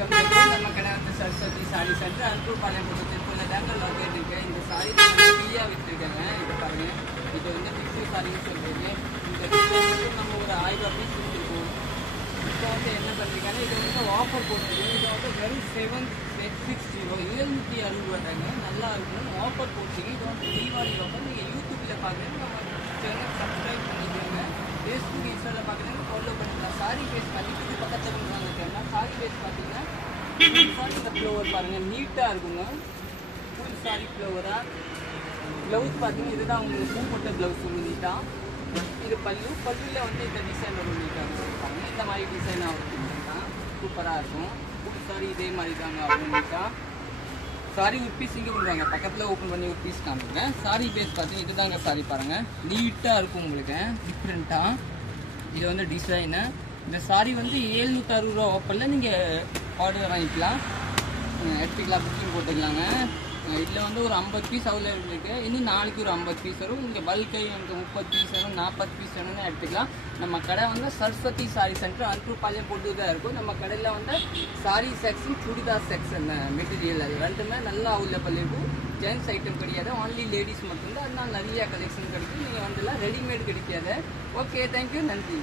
Welcome நம்ம கடை வந்து சரஸ்வதி சாரி சென்டர் அன்பூர் பாளையம் போட்டு திருப்பூர்ல தாங்க லொக்கேட் இருக்கு. இந்த சாரி ஃப்ரீயா விட்டுருக்காங்க. இது பாருங்க, இது வந்து டிஷ்யூ சாரின்னு சொல்றது. இந்த டிசைன் நம்ம ஒரு 1000 பீஸ் கொடுத்துருக்கோம். இப்போ வந்து என்ன பண்ணிருக்காங்க, இது வந்து ஆஃபர் போட்டுருக்கு. இதை வந்து வெறும் 760 760 நல்லா இருக்கும். ஆஃபர் போட்டுருக்கு. இது வந்து தீபாவளி ஆஃபர். நீங்கள் யூடியூப்ல பார்க்குறது நம்ம சேனல் சப்ஸ்கிரைப் பண்ணிக்கோங்க. ஃபேஸ்புக் இன்ஸ்டாவில் பார்க்குறதுக்கு ஃபாலோ பண்ணிக்கலாம். சாரி பேஸ் பண்ணிட்டு பக்கத்தில் வாங்கிக்கலாம். சாரி பேஸ் பார்த்தீங்கன்னா இந்த ஃப்ளவர் பாருங்கள், நீட்டாக இருக்குங்க. Full sorry ஃப்ளவராக. ப்ளவுஸ் பார்த்தீங்கன்னா இதுதான் உங்களுக்கு பூ போட்ட ப்ளவுஸ் ஒன்று நீட்டாக. இது பல்லுவில் வந்து இந்த டிசைன் ஒரு நீட்டாக இருக்கும். இந்த மாதிரி டிசைனாக வச்சுருக்காங்க. சூப்பராக இருக்கும். ஃபுல் சாரி இதே மாதிரி தாங்க ஆகும் நீட்டாக. சாரி ஒரு பீஸ் இங்கே கொடுக்குறாங்க. பக்கத்தில் ஓப்பன் பண்ணி ஒரு பீஸ் காமிங்க. சாரி பேஸ் பார்த்தீங்கன்னா இதுதாங்க சாரி பாருங்கள், நீட்டாக இருக்கும் உங்களுக்கு டிஃப்ரெண்ட்டாக. இது வந்து டிசைனு. இந்த சாரி வந்து 760 ரூபா ஆஃபரில் நீங்கள் ஆர்டர் வாங்கிக்கலாம், எடுத்துக்கலாம், புக்கிங் போட்டுக்கலாங்க. இதில் வந்து ஒரு 50 பீஸ் அவைலபிள் இருக்குது. இன்னும் நாளைக்கு ஒரு 50 பீஸ் வரும். இங்கே பல்கை எனக்கு 30 பீஸ் வேணும், 40 பீஸ் வேணும்னு எடுத்துக்கலாம். நம்ம கடை வந்து சரஸ்வதி சாரி சென்டர் அன்பூர் பாளையம் போட்டு தான் இருக்கும். நம்ம கடையில் வந்து sorry section, churidar section, material அது ரெண்டுமே நல்லா அவைலபிள் இருக்கும். ஜென்ஸ் ஐட்டம் கிடையாது, ஒன்லி லேடிஸ் மட்டும்தான். அதனால் நிறைய கலெக்ஷன் கிடைக்கும். நீங்கள் வந்துலாம் ரெடிமேட் கிடைக்காது. ஓகே, தேங்க்யூ, நன்றி.